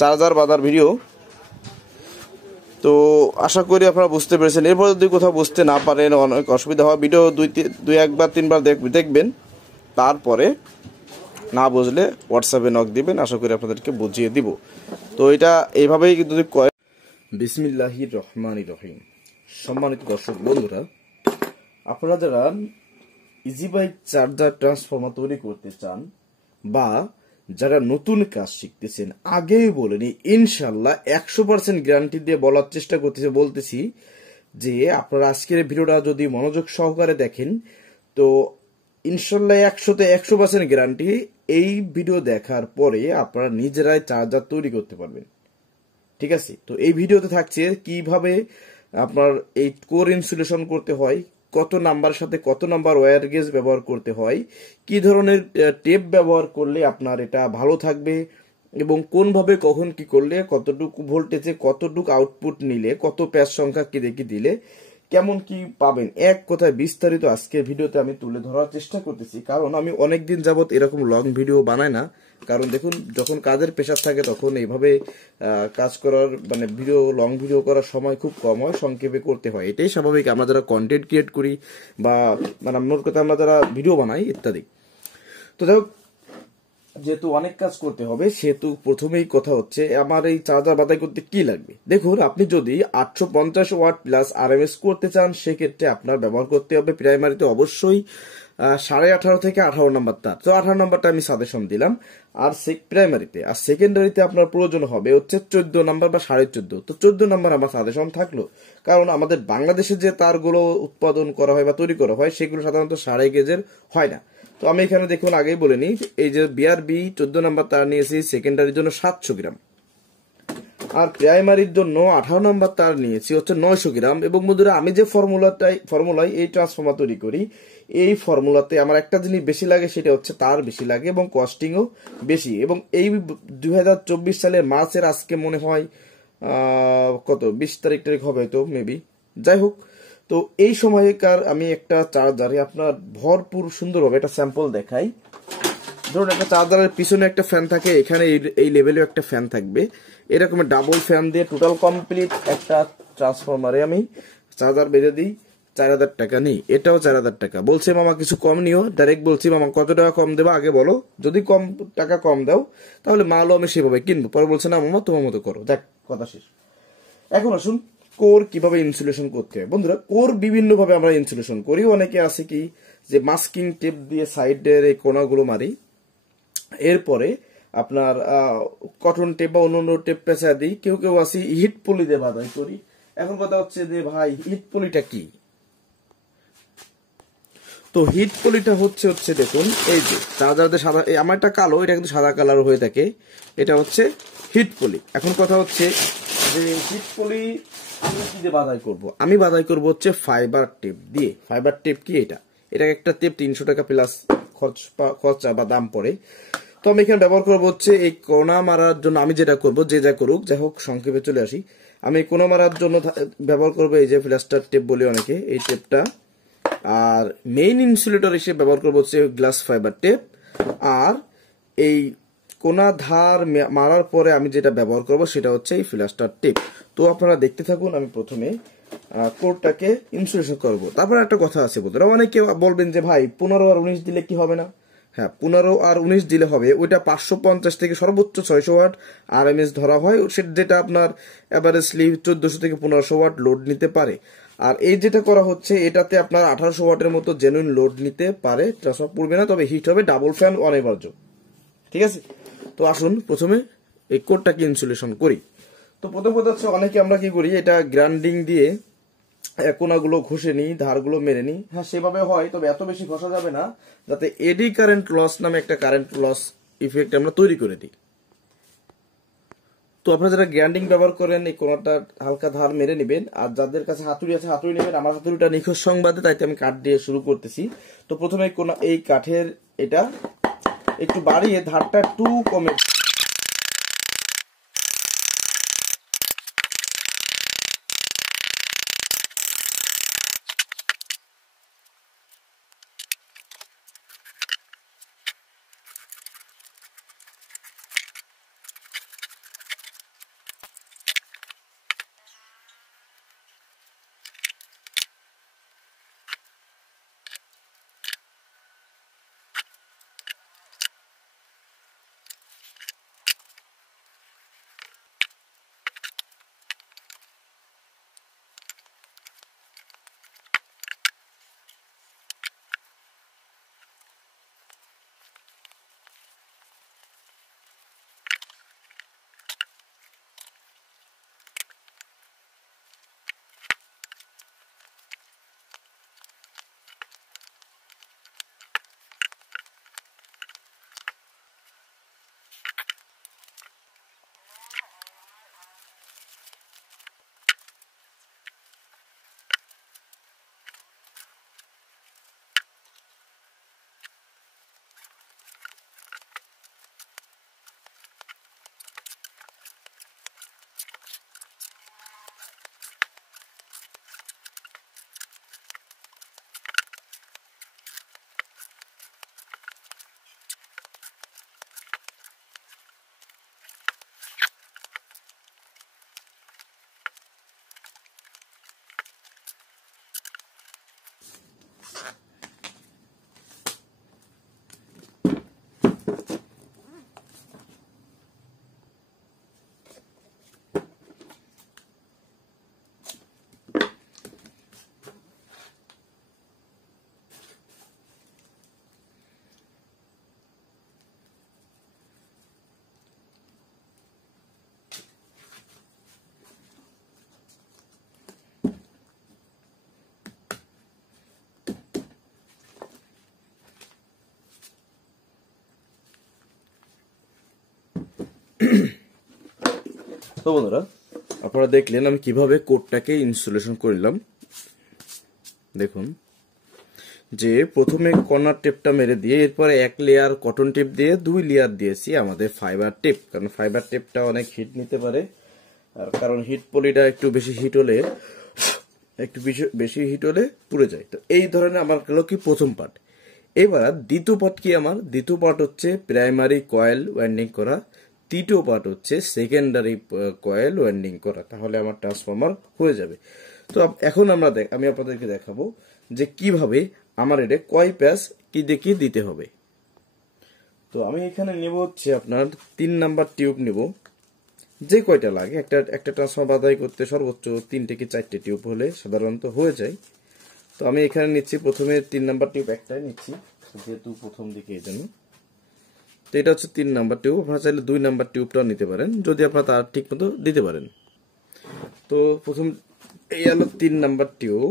Charger বাঁধার video. তো আশা করি আপনারা বুঝতে পেরেছেন। এরপর যদি কোথাও বুঝতে না পারেন, অনেক অসুবিধা হয়, ভিডিও দুই একবার তিনবার দেখবেন, তারপরে না বুঝলে হোয়াটসঅ্যাপে নক দিবেন, আশা করি আপনাদেরকে বুঝিয়ে দিব। তো এটা এইভাবেই যদি কয়। বিসমিল্লাহির রহমানির রহিম। সম্মানিত দর্শক বন্ধুরা, আপনারা যারা ইজি বাইক চার্জার ট্রান্সফর্মার তৈরি করতে চান বা যারা নতুন কাজ শিখতেছেন, আগেই বলেনি ইনশাল্লাহ 100% গ্যারান্টি দিয়ে বলার চেষ্টা বলতেছি যে আপনারা আজকের ভিডিওটা যদি মনোযোগ সহকারে দেখেন তো ইনশাল্লাহ 100% গ্যারান্টি, এই ভিডিও দেখার পরে আপনারা নিজেরাই চার্জার তৈরি করতে পারবেন। ঠিক আছে? তো এই ভিডিওতে থাকছে কিভাবে আপনার এই কোর ইনসুলেশন করতে হয়, কত নাম্বার সাথে কত নাম্বার ওয়্যার গেজ ব্যবহার করতে হয়, কি ধরনের টেপ ব্যবহার করলে আপনার এটা ভালো থাকবে, এবং কোনভাবে কখন কি করলে কতটুকু ভোল্টেজে কতটুকু আউটপুট নিলে কত প্যাচ সংখ্যা কি দেখি দিলে কেমন কি পাবেন, এক কথায় বিস্তারিত আজকের ভিডিওতে আমি তুলে ধরার চেষ্টা করতেছি। কারণ আমি অনেকদিন যাবত এরকম লং ভিডিও বানাই না। কারণ দেখুন, যখন কাজের প্রেশার থাকে তখন এইভাবে কাজ করার মানে লং ভিডিও করার সময় খুব কম হয়, সংক্ষেপে করতে হয়, এটাই স্বাভাবিক। আমরা যারা কন্টেন্ট ক্রিয়েট করি বা মানে মোট কথা আমরা যারা ভিডিও বানাই ইত্যাদি। তো যাই হোক, যেহেতু অনেক কাজ করতে হবে সেহেতু প্রথমেই কথা হচ্ছে আমার এই চার্জার বাছাই করতে কি লাগবে। দেখুন, আপনি যদি 850 ওয়াট প্লাস আরএমএস করতে চান সেক্ষেত্রে আপনার ব্যবহার করতে হবে প্রাইমারিতে অবশ্যই 18.5 থেকে 18 নম্বর তার। তো 18 নম্বরটা আমি সাজেশন দিলাম আর প্রাইমারিতে। আর সেকেন্ডারিতে আপনার প্রয়োজন হবে হচ্ছে 14 নম্বর বা 14.5। তো 14 নম্বর আমার সাজেশন থাকলো, কারণ আমাদের বাংলাদেশে যে তারগুলো উৎপাদন করা হয় বা তৈরি করা হয় সেগুলো সাধারণত 2.5 গেজের হয় না। তো আমি এখানে দেখুন আগেই বলে নিই, এই যে বিআরবি 14 নম্বর তার নিয়েছি সেকেন্ডারির জন্য 700 গ্রাম, আর প্রাইমারির জন্য 18 নম্বর তার নিয়েছি হচ্ছে 900 গ্রাম। এবং বন্ধুরা, আমি যে ফর্মুলায় এই ট্রান্সফর্মার তৈরি করি, এই ফর্মুলাতে আমার একটা জিনিস বেশি লাগে, সেটা হচ্ছে তার বেশি লাগে এবং কস্টিংও বেশি। এবং এই 2024 সালের মার্চের আজকে মনে হয় কত 20 তারিখ হবে তো মেবি, যাই হোক। তো এই সময়কার আমি একটা চার্জারে আপনার ভরপুর সুন্দরভাবে একটা স্যাম্পল দেখাই। ধরুন, একটা চার্জারের পিছনে একটা ফ্যান থাকে, এখানে এই লেভেলেও একটা ফ্যান থাকবে, এরকম ডাবল ফ্যান দিয়ে টোটাল কমপ্লিট একটা ট্রান্সফরমারে আমি চার্জার বেঁধে দিই। 4,000 টাকা নেই, এটাও 4,000 টাকা। বলছে মামা কিছু কম নিও, ডাইরেক্ট বলছি মামা কত টাকা কম দেবো আগে বলো, যদি কম টাকা কম দাও তাহলে মালও আমি সেভাবে কিনবো। পরে বলছে না মামা তোমার মতো করো, দেখ কথা শেষ। এখন আসুন কোর কিভাবে ইনসুলেশন করতে হয়। বন্ধুরা, কোর বিভিন্ন ভাবে আমরা ইনসুলেশন করি। অনেকে আছে কি যে মাস্কিং টেপ দিয়ে সাইডের এই কোনাগুলো মারি, এরপরে আপনার কটন টেপ বা অন্য টেপ পেঁচা দিই, কেউ কেউ আসি হিট পলি দিয়ে বাঁধাই করি। এখন কথা হচ্ছে যে ভাই হিট পলিটা কি? তো হিট পলিটা হচ্ছে দেখুন, এই যে চার্জারদের সাদা, আমার একটা কালো, এটা কিন্তু সাদা কালার হয়ে থাকে, এটা হচ্ছে হিট পলি। এখন কথা হচ্ছে যে হিট পলি আমি কি দিয়ে বাঁধাই করব? আমি বাঁধাই করব হচ্ছে ফাইবার টেপ দিয়ে। ফাইবার টেপ কি? এটা একটা টেপ 300 টাকা প্লাস খরচা বা দাম পড়ে। তো আমি এখানে ব্যবহার করবো হচ্ছে এই কোনা মারার জন্য। আমি যেটা করব, যে যা করুক, যাই হোক সংক্ষেপে চলে আসি, আমি কোনা মারার জন্য ব্যবহার করবো এই যে প্লাস্টার টেপ বলি অনেকে, এই টেপটা। আর মেইন ইনসুলেটর হিসেবে ব্যবহার করবো হচ্ছে গ্লাস ফাইবার টেপ। আর এই কোনা ধার মারার পরে আমি যেটা ব্যবহার করব সেটা হচ্ছে এই প্লাস্টার টেপ। তো আপনারা দেখতে থাকুন, আমি প্রথমে কোরটাকে ইনসুলেশন করব। তারপর একটা কথা আছে বন্ধুরা, অনেকে বলবেন যে ভাই 15 আর 19 দিলে কি হবে না? হ্যাঁ, 15 আর 19 দিলে হবে। ওইটা 550 থেকে সর্বোচ্চ 600 ওয়াট আরএমএস ধরা হয়, যেটা আপনার অ্যাভারেজলি 1400 থেকে 1500 ওয়াট লোড নিতে পারে। আর এই যেটা করা হচ্ছে এটাতে আপনার 1800 ওয়াটের মতো জেনুইন লোড নিতে পারে, ট্রান্সফার পড়বে না, তবে হিট হবে, ডাবল ফ্যান অনিবার্য। ঠিক আছে? তো আসুন প্রথমে এই কোরটাকে ইনসুলেশন করি। তো প্রথম কথা হচ্ছে, অনেকে আমরা কি করি, এটা গ্রাইন্ডিং দিয়ে কোনাগুলো ঘষে নিই, ধারগুলো মেরে নিই। হ্যাঁ, সেভাবে হয়, তবে এত বেশি ঘষা যাবে না, যাতে এডি কারেন্ট লস নামে একটা কারেন্ট লস ইফেক্ট আমরা তৈরি করে দিই। তো আপনারা যারা গ্রাইন্ডিং ব্যবহার করেন এই কোনাটা হালকা ধার মেরে নেবেন, আর যাদের কাছে হাতুড়ি আছে হাতুড়ি নেবেন। আমার হাতুড়িটা নিখোঁজ সংবাদে, তাইতে আমি কাঠ দিয়ে শুরু করতেছি। তো প্রথমে এই কাঠের এটা একটু বাড়িয়ে ধারটা একটু কমে তো বন্ধুরা, আপনারা দেখলেন আমি কিভাবে কোডটাকে ইনস্টলেশন করলাম। দেখুন যে প্রথমে কর্নার টেপটা মেরে দিয়ে এরপরে এক লেয়ার কটন টেপ দিয়ে 2 লেয়ার দিয়েছি আমাদের ফাইবার টেপ, কারণ ফাইবার টেপটা অনেক হিট নিতে পারে, আর কারণ হিট পলিটা একটু বেশি হিট হলে পুড়ে যায়। তো এই ধরনের আমার গেল কি প্রথম পার্ট। এবার দ্বিতীয় পার্ট কি, আমার দ্বিতীয় পার্ট হচ্ছে প্রাইমারি কয়েল ওয়াইন্ডিং করা, তৃতীয় পার্ট হচ্ছে সেকেন্ডারি কয়েল ওয়াইন্ডিং করা, তাহলে আমার ট্রান্সফরমার হয়ে যাবে। তো এখন আমি আপনাদেরকে দেখাবো যে কিভাবে আমার এটা কয় প্যাচ কি দেখি দিতে হবে। তো আমি এখানে নেব হচ্ছে আপনার 3 নাম্বার টিউব নেব, যে কয়টা লাগে একটা ট্রান্সফরমার বাধাই করতে সর্বোচ্চ 3 থেকে 4টে টিউব হলে সাধারণত হয়ে যায়। তো আমি এখানে নিচ্ছি প্রথমে 3 নাম্বার টিউব একটাই নিচ্ছি, যেহেতু প্রথম দিকে এই জন্য। তো এটা হচ্ছে 3 নাম্বার টিউব, আপনারা চাইলে 2 নাম্বার টিউবটাও নিতে পারেন যদি আপনারা তার ঠিক মতো দিতে পারেন। তো প্রথম এই হলো 3 নাম্বার টিউব,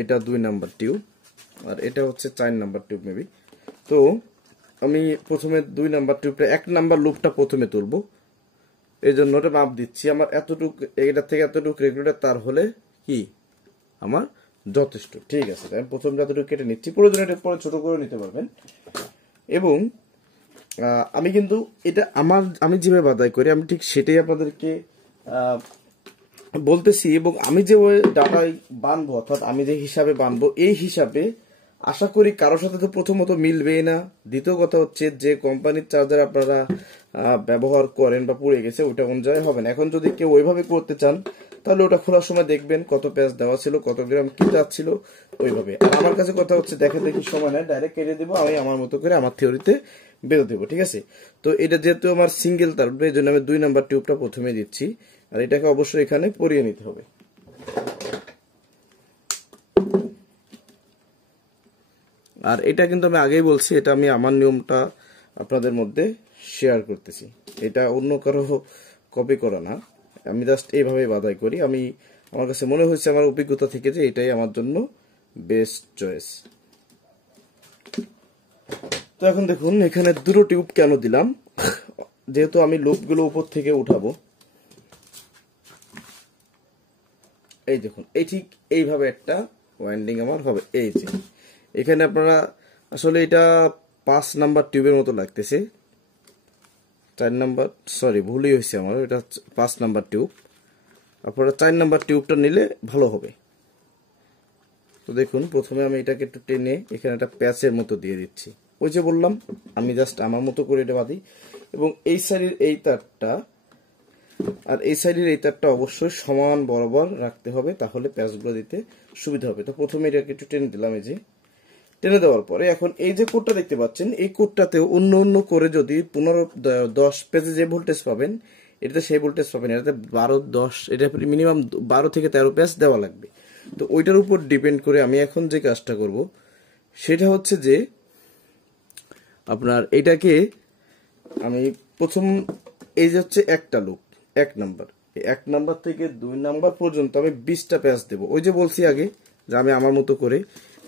এটা 2 নাম্বার টিউব, আর এটা হচ্ছে 4 নাম্বার টিউব মেবি। তো আমি প্রথমে 2 নাম্বার টিউবটা 1 নাম্বার লুপটা প্রথমে তুলবো, এই জন্য ওটা মাপ দিচ্ছি। আমার এতটুকু, এটা থেকে এতটুকু রেগুলেটর তার হলে কি আমার যথেষ্ট, ঠিক আছে। আমি প্রথম যতটুকু কেটে নিচ্ছি, প্রয়োজন এটা পরে ছোট করে নিতে পারবেন। এবং আমি কিন্তু এটা আমি যেভাবে বাধাই করি আমি ঠিক সেটাই আপনাদেরকে বলতেছি, এবং আমি যে ডাটাই বানবো অর্থাৎ আমি যে হিসাবে বানবো এই হিসাবে আশা করি কারোর সাথে তো প্রথমত মিলবেই না। দ্বিতীয় কথা হচ্ছে যে কোম্পানির চার্জার আপনারা ব্যবহার করেন বা পুড়ে গেছে ওটা অনুযায়ী হবে না। এখন যদি কেউ ওইভাবে করতে চান তাহলে ওটা খোলার সময় দেখবেন কত প্যাচ দেওয়া ছিল, কত গ্রাম কি যাচ্ছিল ওইভাবে। আর আমার কাছে কথা হচ্ছে দেখে দেখি সময় নেয়, ডাইরেক্ট কেটে দেবো, আমি আমার মতো করে আমার থিওরিতে বেঁধে দেবো, ঠিক আছে। তো এটা যেহেতু আমার সিঙ্গেল তার, এই জন্য আমি 2 নাম্বার টিউবটা প্রথমে দিচ্ছি, আর এটাকে অবশ্যই এখানে পরিয়ে নিতে হবে। আর এটা কিন্তু আমি আগেই বলছি, এটা আমি আমার নিয়মটা আপনাদের মধ্যে শেয়ার করতেছি, এটা অন্য কারো কপি করা না, আমি জাস্ট এইভাবে বাধাই করি। আমার কাছে মনে হয়েছে আমার অভিজ্ঞতা থেকে যে এটাই আমার জন্য বেস্ট চয়েস। তো এখন দেখুন এখানে 2 টিউব কেন দিলাম, যেহেতু আমি লুপগুলো উপর থেকে উঠাবো। এই দেখুন এই ঠিক এইভাবে একটা ওয়াইন্ডিং আমার হবে। এই যে এখানে আপনারা আসলে এটা 5 নাম্বার টিউবের মতো লাগতেছে, 4 নাম্বার, সরি ভুলই হয়েছে আমার, এটা 5 নাম্বার টিউব। আপনারা 4 নাম্বার টিউবটা নিলে ভালো হবে। তো দেখুন প্রথমে আমি এটাকে একটু টেনে এখানে একটা প্যাচের মতো দিয়ে দিচ্ছি, ওই যে বললাম আমি জাস্ট আমার মতো করে এটা বাঁধি। এবং এই সাইডের এই তারটা আর এই সাইডের এই তারটা অবশ্যই সমান বরাবর রাখতে হবে, তাহলে প্যাচগুলো দিতে সুবিধা হবে। তো প্রথমে এটাকে একটু টেনে দিলাম, এই যে টেনে দেওয়ার পরে এখন এই যে কোডটা দেখতে পাচ্ছেন এই কোডটাতে অন্য অন্য করে যদি 10 পেজে যে ভোল্টেজ পাবেন এটাতে সেই ভোল্টেজ পাবেন, এটাতে 12-10, এটা মিনিমাম 12 থেকে 13 পেজ দেওয়া লাগবে। তো ওইটার উপর ডিপেন্ড করে আমি এখন যে কাজটা করব সেটা হচ্ছে যে আপনার এটাকে আমি প্রথম এই যে হচ্ছে একটা লুপ 1 নাম্বার, 1 নাম্বার থেকে 2 নাম্বার পর্যন্ত আমি 20টা প্যাচ দেবো। ওই যে বলছি আগে যে আমি আমার মতো করে,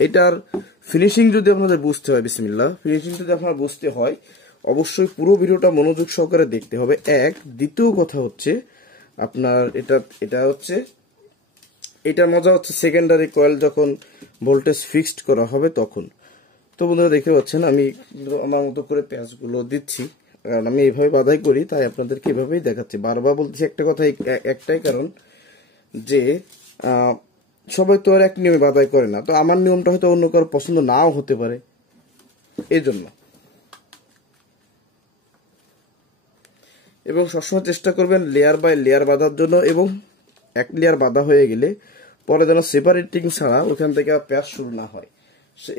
এটার ফিনিশিং যদি আপনাদের বুঝতে হয়, বিসমিল্লাহ, ফিনিশিং যদি আপনার বুঝতে হয় অবশ্যই পুরো ভিডিওটা মনোযোগ সহকারে দেখতে হবে। দ্বিতীয় কথা হচ্ছে আপনার এটা হচ্ছে এটার মজা হচ্ছে সেকেন্ডারি কয়েল যখন ভোল্টেজ ফিক্সড করা হবে তখন। তো বন্ধুরা দেখতে পাচ্ছেন আমি আমার মতো করে প্যাচগুলো দিচ্ছি, কারণ আমি এইভাবে বাধাই করি তাই আপনাদেরকে এভাবেই দেখাচ্ছি। বারবার বলতেছি একটা কথা, একটাই কারণ যে সবাই তো আর এক নিয়মে বাধাই করে না, তো আমার নিয়মটা হয়তো অন্য কারো পছন্দ নাও হতে পারে, এই জন্য। এবং সবসময় চেষ্টা করবেন লেয়ার বাই লেয়ার বাঁধার জন্য, এবং 1 লেয়ার বাঁধা হয়ে গেলে পরে যেন সেপারেটিং ছাড়া ওখান থেকে প্যাচ শুরু না হয়।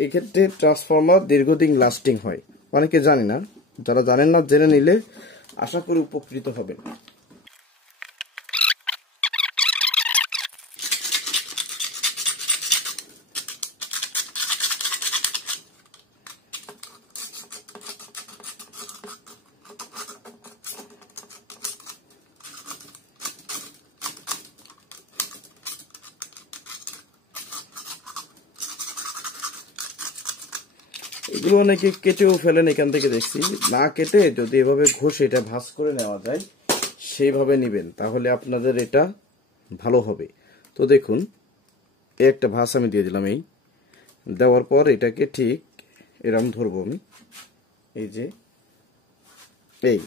এক্ষেত্রে ট্রান্সফরমার দীর্ঘদিন লাস্টিং হয়, অনেকে জানি না, যারা জানেন না জেনে নিলে আশা করি উপকৃত হবেন। এগুলো অনেকে কেটেও ফেলেন, এখান থেকে দেখছি। না কেটে যদি এভাবে ঘষে এটা ভাঁজ করে নেওয়া যায় সেইভাবে নেবেন, তাহলে আপনাদের এটা ভালো হবে। তো দেখুন একটা ভাঁজ আমি দিয়ে দিলাম, এই দেওয়ার পর এটাকে ঠিক এরম ধরবো আমি, এই যে এই,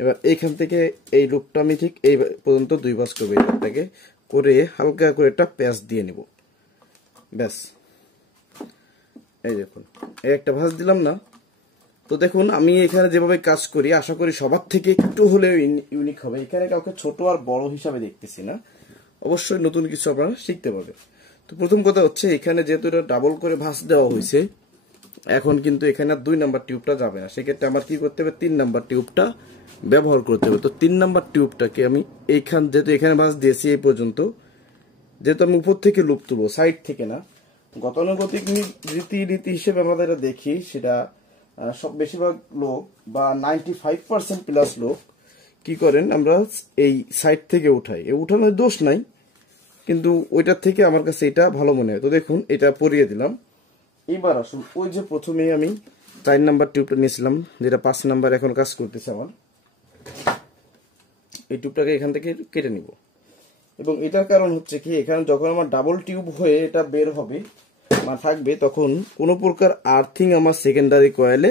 এবার এইখান থেকে এই লুপটা আমি ঠিক এই পর্যন্ত 2 ভাঁজ করবো, এটাকে করে হালকা করে একটা প্যাচ দিয়ে নেব, ব্যাস। এই দেখুন এই একটা ভাঁজ দিলাম না। তো দেখুন আমি এখানে যেভাবে কাজ করি আশা করি সবার থেকে একটু হলেও ইউনিক হবে। এখানে কাউকে ছোট আর বড় হিসাবে দেখতেছি না, অবশ্যই নতুন কিছু আপনারা শিখতে পারবেন। তো প্রথম কথা হচ্ছে এখানে যেহেতু এটা ডাবল করে ভাঁজ দেওয়া হয়েছে, এখন কিন্তু এখানে 2 নাম্বার টিউবটা যাবে না, সেক্ষেত্রে আমার কি করতে হবে 3 নাম্বার টিউবটা ব্যবহার করতে হবে। তো 3 নাম্বার টিউবটাকে আমি এইখান, যেহেতু এখানে ভাঁজ দিয়েছি এই পর্যন্ত, যেহেতু আমি উপর থেকে লুপ তুলবো, সাইড থেকে না, গতানুগতিক রীতি হিসেবে আমাদের দেখি সেটা সব বেশিরভাগ লোক বা 95% প্লাস লোক কি করেন, আমরা এই সাইড থেকে উঠাই। এই উঠানোর দোষ নাই, কিন্তু ওইটার থেকে আমার কাছে এটা ভালো মনে হয়। তো দেখুন এটা পরিয়ে দিলাম। এইবার আসুন ওই যে প্রথমে আমি 4 নাম্বার টিউবটা নিয়েছিলাম, যেটা 5 নাম্বার এখন কাজ করতেছে আমার, এই টিউবটাকে এখান থেকে কেটে নিব। এবং এটার কারণ হচ্ছে কি, এখানে যখন আমার ডাবল টিউব হয়ে এটা বের হবে বা থাকবে, তখন কোনো প্রকার আর্থিং আমার সেকেন্ডারি কয়েলে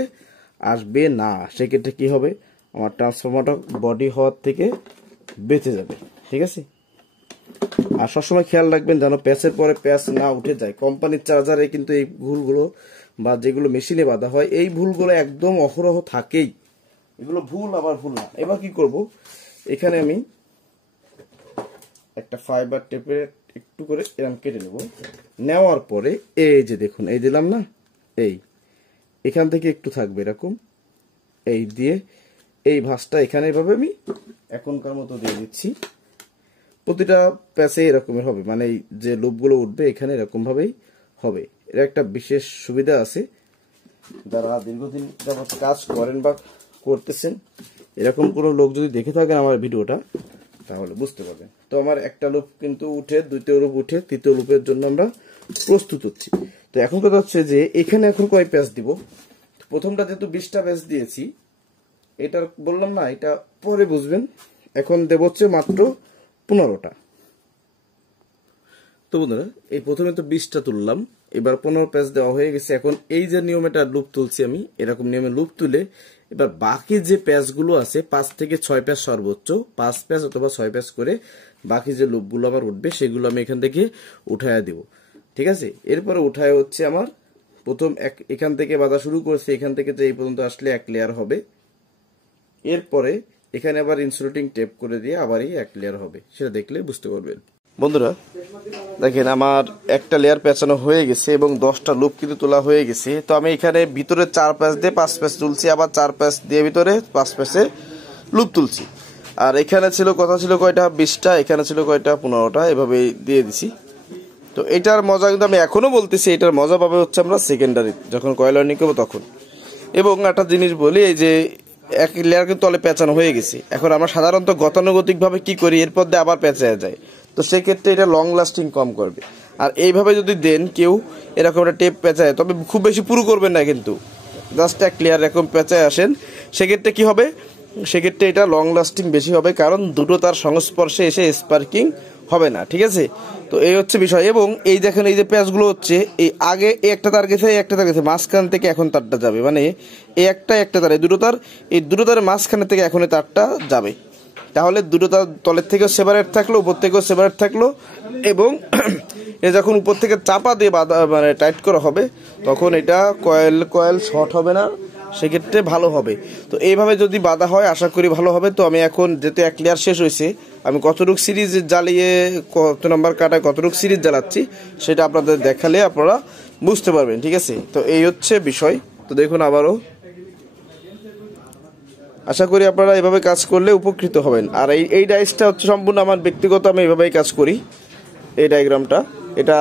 আসবে না। সেক্ষেত্রে কি হবে, আমার ট্রান্সফরমারটা বডি হওয়ার থেকে বেঁচে যাবে, ঠিক আছে। আর সবসময় খেয়াল রাখবেন যেন প্যাচের পরে প্যাচ না উঠে যায়। কোম্পানির চার্জারে কিন্তু এই ভুলগুলো, বা যেগুলো মেশিনে বাঁধা হয়, এই ভুলগুলো একদম অহরহ থাকেই। এগুলো ভুল আবার ভুল না। এবার কি করব, এখানে আমি একটা ফাইবার টেপে একটু করে এরকম কেটে নেব। নেওয়ার পরে এই যে দেখুন, এই দিলাম না, এই এখান থেকে একটু থাকবে এরকম, এই দিয়ে এই ভাঁজটা এখানে এভাবে আমি এখনকার মতো দিয়ে দিচ্ছি। প্রতিটা প্যাচে এরকমের হবে, মানে এই যে লুপগুলো উঠবে এখানে এরকম ভাবেই হবে। এর একটা বিশেষ সুবিধা আছে, যারা দীর্ঘদিন যাবত কাজ করেন বা করতেছেন, এরকম কোনো লোক যদি দেখে থাকেন আমার ভিডিওটা, তাহলে বুঝতে পারবেন। তো আমার একটা লুপ কিন্তু উঠে, দ্বিতীয় লুপ উঠে, তৃতীয় লুপের জন্য আমরা প্রস্তুত হচ্ছি। তো এখন কথা হচ্ছে যে এখানে এখন কয় প্যাচ দিব। প্রথমটা যেহেতু 20টা প্যাচ দিয়েছি, এটার বললাম না, এটা পরে বুঝবেন। এখন দেব হচ্ছে মাত্র 15টা। তো বন্ধুরা এই প্রথমে তো 20টা তুললাম, এবার 15 প্যাচ দেওয়া হয়ে গেছে। এখন এই যে নিয়মে একটা লুপ তুলছি আমি, এরকম নিয়মে লুপ তুলে এবার বাকি যে প্যাচগুলো আছে 5 থেকে 6 প্যাচ, সর্বোচ্চ 5 প্যাচ অথবা 6 প্যাচ করে বাকি যে লুপগুলো আমার উঠবে সেগুলো আমি এখান থেকে উঠায়া দেব, ঠিক আছে। এরপরে উঠায় হচ্ছে আমার প্রথম এখান থেকে বাঁধা শুরু করছে, এখান থেকে যে এই পর্যন্ত আসলে 1 লেয়ার হবে। এরপরে এখানে আবার ইনসুলেটিং টেপ করে দিয়ে আবার এই 1 লেয়ার হবে, সেটা দেখলে বুঝতে পারবেন। বন্ধুরা দেখেন আমার একটা লেয়ার পেঁচানো হয়ে গেছে এবং 10টা লুপ কিন্তু তোলা হয়ে গেছে। তো আমি এখানে ভিতরে 4 প্যাচ দিয়ে 5 প্যাচ তুলছি, আবার 4 প্যাচ দিয়ে ভিতরে 5 প্যাচে লুপ তুলছি। আর এখানে ছিল কথা ছিল কয়টা, 20টা, এখানে ছিল কয়টা, 15টা, এভাবে দিয়ে দিছি। তো এটার মজা কিন্তু আমি এখনো বলতেছি, এটার মজা পাবে হচ্ছে আমরা সেকেন্ডারি যখন কয়েল ওয়ারিং করবো তখন। এবং একটা জিনিস বলি, এই যে 1 লেয়ার কিন্তু তলে পেঁচানো হয়ে গেছে। এখন আমরা সাধারণত গতানুগতিক ভাবে কি করি, এরপর দিয়ে আবার পেঁচানো যায়, তো সেক্ষেত্রে এটা লং লাস্টিং কম করবে। আর এইভাবে যদি দেন কেউ এরকম একটা টেপ পেঁচায়, তবে খুব বেশি পুরো করবেন না, কিন্তু জাস্ট 1 লেয়ার এরকম পেঁচায় আসেন, সেক্ষেত্রে কি হবে, সেক্ষেত্রে এটা লং লাস্টিং বেশি হবে, কারণ দুটো তার সংস্পর্শে এসে স্পার্কিং হবে না, ঠিক আছে। তো এই হচ্ছে বিষয়। এবং এই দেখেন এই যে প্যাচগুলো হচ্ছে, এই আগে একটা তার গেছে, একটা তার গেছে, মাঝখান থেকে এখন তারটা যাবে, মানে এই একটা তার, এই দুটো তার, এই দুটো তারের মাঝখানে থেকে এখন তারটা যাবে। তাহলে দুটো তার তলের থেকেও সেপারেট থাকলো, উপর থেকেও সেপারেট থাকলো। এবং এ যখন উপর থেকে চাপা দিয়ে বাঁধা, মানে টাইট করা হবে, তখন এটা কয়েল শর্ট হবে না, সেক্ষেত্রে ভালো হবে। তো এইভাবে যদি বাঁধা হয় আশা করি ভালো হবে। তো আমি এখন যেহেতু 1 লেয়ার শেষ হয়েছে, আমি কতটুক সিরিজ জ্বালিয়ে কত নাম্বার কাটায় কতটুক সিরিজ জ্বালাচ্ছি সেটা আপনাদের দেখালে আপনারা বুঝতে পারবেন, ঠিক আছে। তো এই হচ্ছে বিষয়। তো দেখুন আবারও, আশা করি আপনারা এভাবে কাজ করলে উপকৃত হবেন। আর এই ডাইসটা হচ্ছে সম্পূর্ণ আমার ব্যক্তিগত, আমি এভাবেই কাজ করি। এই ডায়াগ্রামটা, এটা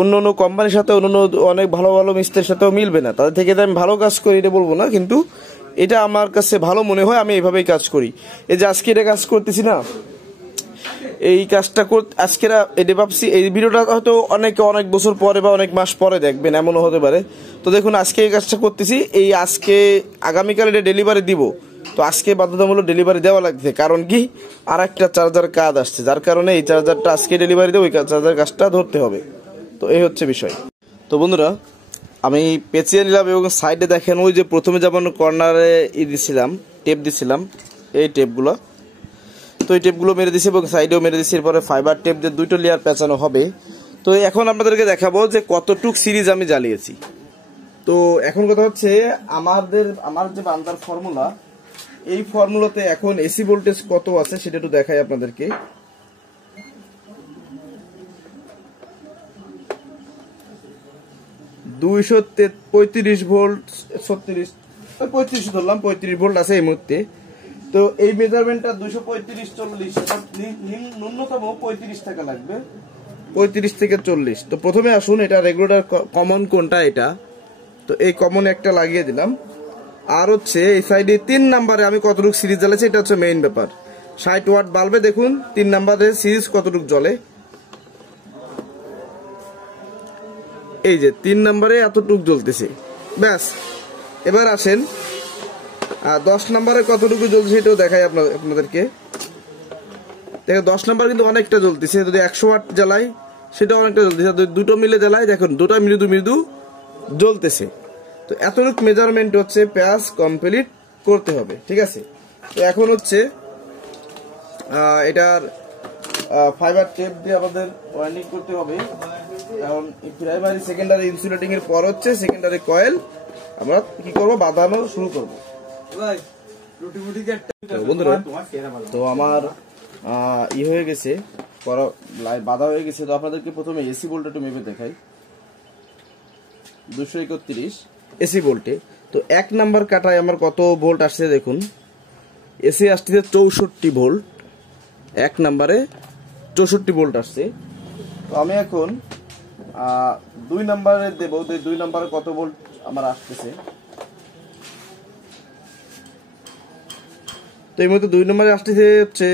অন্য অন্য কোম্পানির সাথে অন্য অনেক ভালো ভালো মিস্ত্রির সাথেও মিলবে না, তাদের থেকে আমি ভালো কাজ করি এটা বলবো না, কিন্তু এটা আমার কাছে ভালো মনে হয়, আমি এইভাবেই কাজ করি। এই যে আজকে এটা কাজ করতেছি না, এই কাজটা আজকে এটা ভাবছি, এই ভিডিওটা হয়তো অনেক বছর পরে বা অনেক মাস পরে দেখবেন, এমনও হতে পারে। তো দেখুন আজকে এই কাজটা করতেছি, এই আজকে আগামীকাল এটা ডেলিভারি দিব, তো আজকে বাধ্যতামূলক ডেলিভারি দেওয়া লাগছে, কারণ কি আর একটা চার্জার কাজ আসছে, যার কারণে এই চার্জারটা আজকে ডেলিভারি দেবো, ওই চার্জার কাজটা ধরতে হবে। তো এই হচ্ছে বিষয়। তো বন্ধুরা আমি পেঁচিয়ে নিলাম এবং সাইডে দেখেন ওই যে প্রথমে যেমন কর্নারে দিছিলাম টেপ দিছিলাম, এই টেপগুলো, তো এই টেপগুলো মেরে দিছি এবং সাইডেও মেরে দিছি। এরপরে ফাইবার টেপ দিয়ে 2টো লেয়ার পেঁচানো হবে। তো এখন আপনাদেরকে দেখাবো যে কতটুক সিরিজ আমি জ্বালিয়েছি। তো এখন কথা হচ্ছে আমার যে বান্দার ফর্মুলা, এই ফর্মুলাতে এখন এসি ভোল্টেজ কত আছে সেটা একটু দেখাই আপনাদেরকে। $235 ভোল্ট, 35 ধরলাম, 35 ভোল্ট আছে এই মুহূর্তে। তো এই মেজারমেন্টটা 235-40, ন্যূনতম 35 টাকা লাগবে, 35 থেকে 40। তো প্রথমে আসুন, এটা রেগুলেটর কমন কোনটা, এটা তো এই কমন একটা লাগিয়ে দিলাম। আর হচ্ছে এই সাইডে 3 নাম্বারে আমি কতটুকু সিরিজ জ্বালাচ্ছি, এটা হচ্ছে মেইন ব্যাপার। 60 ওয়াট বাল্বে দেখুন 3 নাম্বারে সিরিজ কতটুকু জ্বলে, এই যে 3 নাম্বারে এতটুকু জ্বলতেছে, ব্যাস। এবার আসেন 10 নাম্বারে কতটুকু জ্বলছে এটাও দেখাই আপনাদেরকে। দেখেন 10 নাম্বার কিন্তু অনেকটা জ্বলতেছে, যদি 100 ওয়াট জ্বালাই সেটা অনেকটা জ্বলতেছে, দুটো মিলে জ্বালাই দেখুন দুটো মৃদু মৃদু জ্বলতেছে। তো এতটুকু মেজারমেন্ট হচ্ছে প্যাচ কমপ্লিট করতে হবে, ঠিক আছে। তো এখন হচ্ছে এটার ফাইবার টেপ দিয়ে আমাদের ওয়াইন্ডিং করতে হবে, কারণ প্রাইমারি সেকেন্ডারি ইনসুলেটিং এর পর হচ্ছে সেকেন্ডারি কয়েল আমরা কি করব, বাঁধানো শুরু করব। বন্ধুরা তো আমার হয়ে গেছে, বাঁধা হয়ে গেছে। তো আপনাদেরকে প্রথমে এসি ভোল্ট একটু মেপে দেখাই। 231 এসি ভোল্টে। তো 1 নাম্বার কাটায় আমার কত ভোল্ট আসছে দেখুন, এসি আসছে 64 ভোল্ট, 1 নাম্বারে 64 ভোল্ট আসছে। তো আমি এখন 2 নাম্বারে দেবো, 2 নাম্বারে কত ভোল্ট আমার আসতেছে। তো এই মধ্যে 2 নম্বরে আসতেছে হচ্ছে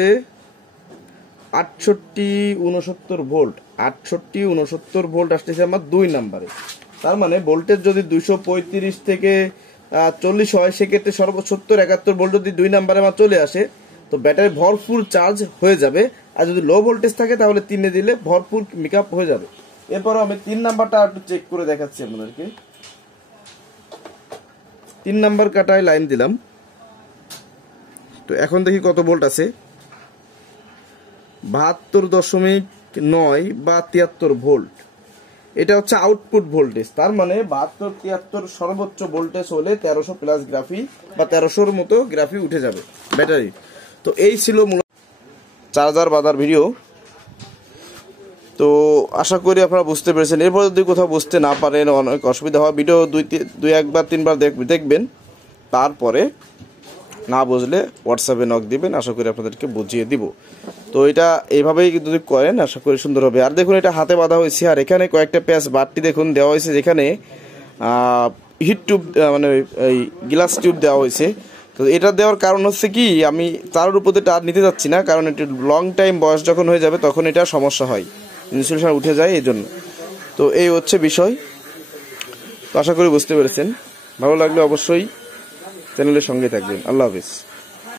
68-69 ভোল্ট, 68-69 ভোল্ট আসতেছে আমার 2 নাম্বারে। তার মানে ভোল্টেজ যদি 235 থেকে 40 হয়, সেক্ষেত্রে সর্বোচ্চ 70-71 ভোল্ট যদি 2 নাম্বারে আমার চলে আসে, তো ব্যাটারি ভরপুর চার্জ হয়ে যাবে। আর যদি লো ভোল্টেজ থাকে তাহলে 3-এ দিলে ভরপুর মেকআপ হয়ে যাবে। এরপরও আমি 3 নাম্বারটা একটু চেক করে দেখাচ্ছি আপনাদেরকে। 3 নাম্বার কাটায় লাইন দিলাম। তো এখন দেখি কত ভোল্ট আছে, 72.9 বা 73 ভোল্ট। এটা হচ্ছে আউটপুট ভোল্টেজ। তার মানে 72-73 সর্বোচ্চ ভোল্টেজ হলে 1300 প্লাস গ্রাফি বা 1300-র মতো গ্রাফি উঠে যাবে ব্যাটারি। তো এই ছিল মূলত চার্জার বাঁধার ভিডিও। তো আশা করি আপনারা বুঝতে পেরেছেন। এরপর যদি কোথাও বুঝতে না পারেন, অনেক অসুবিধা হয়, ভিডিও 2-1-3 বার দেখবেন, তারপরে না বুঝলে হোয়াটসঅ্যাপে নক দিবেন, আশা করি আপনাদেরকে বুঝিয়ে দিব। তো এটা এইভাবেই যদি করেন আশা করি সুন্দর হবে। আর দেখুন এটা হাতে বাঁধা হয়েছে, আর এখানে কয়েকটা প্যাচ বাড়তি দেখুন দেওয়া হয়েছে, যেখানে হিট টিউব মানে এই গ্লাস টিউব দেওয়া হয়েছে। তো এটা দেওয়ার কারণ হচ্ছে কি, আমি তার উপরে আর নিতে যাচ্ছি না, কারণ এটা লং টাইম বয়স যখন হয়ে যাবে তখন এটা সমস্যা হয়, ইনসুলেশন উঠে যায় এই জন্য। তো এই হচ্ছে বিষয়। তো আশা করি বুঝতে পেরেছেন। ভালো লাগলে অবশ্যই চ্যানেলের সঙ্গে থাকবেন। আল্লাহ হাফিজ।